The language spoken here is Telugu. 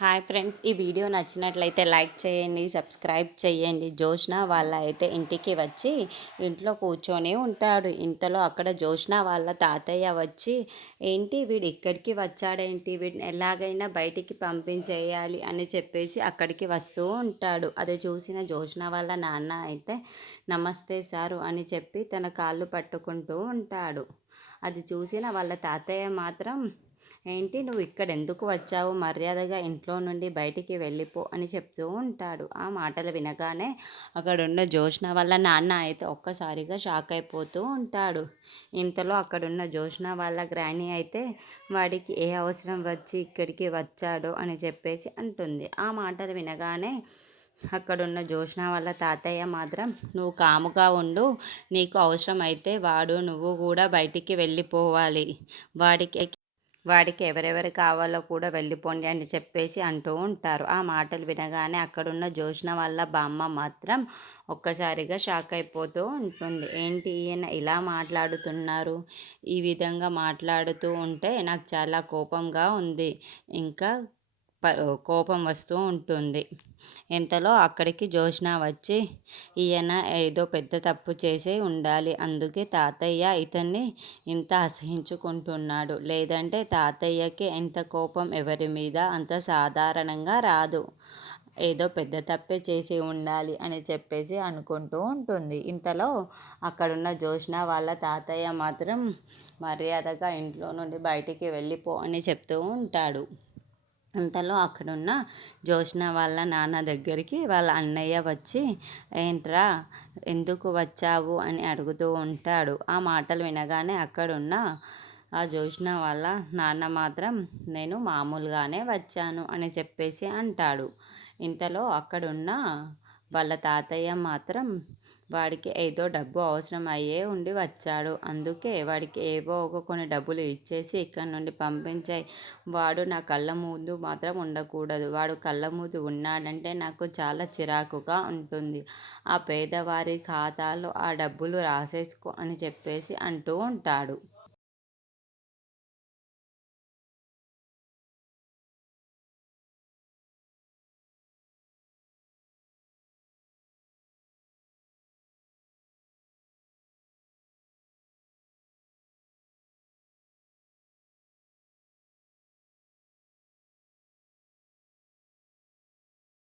హాయ్ ఫ్రెండ్స్, ఈ వీడియో నచ్చినట్లయితే లైక్ చేయండి, సబ్స్క్రైబ్ చేయండి. జోష్న వాళ్ళ అయితే ఇంటికి వచ్చి ఇంట్లో కూర్చొని ఉంటాడు. ఇంతలో అక్కడ జోష్న వాళ్ళ తాతయ్య వచ్చి, ఏంటి వీడు ఇక్కడికి వచ్చాడేంటి, వీడిని ఎలాగైనా బయటికి పంపించేయాలి అని చెప్పేసి అక్కడికి వస్తూ ఉంటాడు. అది చూసిన జోష్న వాళ్ళ నాన్న అయితే నమస్తే సారు అని చెప్పి తన కాళ్ళు పట్టుకుంటూ ఉంటాడు. అది చూసిన వాళ్ళ తాతయ్య మాత్రం, ఏంటి నువ్వు ఇక్కడ ఎందుకు వచ్చావు, మర్యాదగా ఇంట్లో నుండి బయటికి వెళ్ళిపో అని చెప్తూ ఉంటాడు. ఆ మాటలు వినగానే అక్కడున్న జోష్న వాళ్ళ నాన్న అయితే ఒక్కసారిగా షాక్ అయిపోతూ ఉంటాడు. ఇంతలో అక్కడున్న జోష్న వాళ్ళ గ్రాని అయితే వాడికి ఏ అవసరం వచ్చి ఇక్కడికి వచ్చాడో అని చెప్పేసి అంటుంది. ఆ మాటలు వినగానే అక్కడున్న జోష్న వాళ్ళ తాతయ్య మాత్రం, నువ్వు కాముగా ఉండు, నీకు అవసరమైతే వాడు నువ్వు కూడా బయటికి వెళ్ళిపోవాలి, వాడికి వాడికి ఎవరెవరు కావాలో కూడా వెళ్ళిపోండి అని చెప్పేసి అంటూ ఉంటారు. ఆ మాటలు వినగానే అక్కడున్న జోష్న వాళ్ళ బామ్మ మాత్రం ఒక్కసారిగా షాక్ అయిపోతూ ఉంటుంది. ఏంటి ఈయన ఇలా మాట్లాడుతున్నారు, ఈ విధంగా మాట్లాడుతూ ఉంటే నాకు చాలా కోపంగా ఉంది, ఇంకా ప కోపం వస్తూ ఉంటుంది. ఇంతలో అక్కడికి జోష్న వచ్చి, ఈయన ఏదో పెద్ద తప్పు చేసే ఉండాలి, అందుకే తాతయ్య ఇతన్ని ఇంత అసహించుకుంటున్నాడు, లేదంటే తాతయ్యకి ఎంత కోపం ఎవరి మీద అంత సాధారణంగా రాదు, ఏదో పెద్ద తప్పే చేసి ఉండాలి అని చెప్పేసి అనుకుంటూ ఉంటుంది. ఇంతలో అక్కడున్న జోష్న వాళ్ళ తాతయ్య మాత్రం మర్యాదగా ఇంట్లో నుండి బయటికి వెళ్ళిపో అని చెప్తూ ఉంటాడు. అంతలో అక్కడున్న జోష్న వాళ్ళ నాన్న దగ్గరికి వాళ్ళ అన్నయ్య వచ్చి, ఏంట్రా ఎందుకు వచ్చావు అని అడుగుతూ ఉంటాడు. ఆ మాటలు వినగానే అక్కడున్న ఆ జోష్న వాళ్ళ నాన్న మాత్రం, నేను మామూలుగానే వచ్చాను అని చెప్పేసి అంటాడు. ఇంతలో అక్కడున్న వాళ్ళ తాతయ్య మాత్రం, వాడికి ఏదో డబ్బు అవసరం అయ్యే ఉండి వచ్చాడు, అందుకే వాడికి ఏవో ఒక కొన్ని డబ్బులు ఇచ్చేసి ఇక్కడ నుండి పంపించాయి, వాడు నా కళ్ళ ముందు మాత్రం ఉండకూడదు, వాడు కళ్ళ ముందు ఉన్నాడంటే నాకు చాలా చిరాకుగా ఉంటుంది, ఆ పేదవారి ఖాతాలో ఆ డబ్బులు రాసేసుకో అని చెప్పేసి అంటూ ఉంటాడు.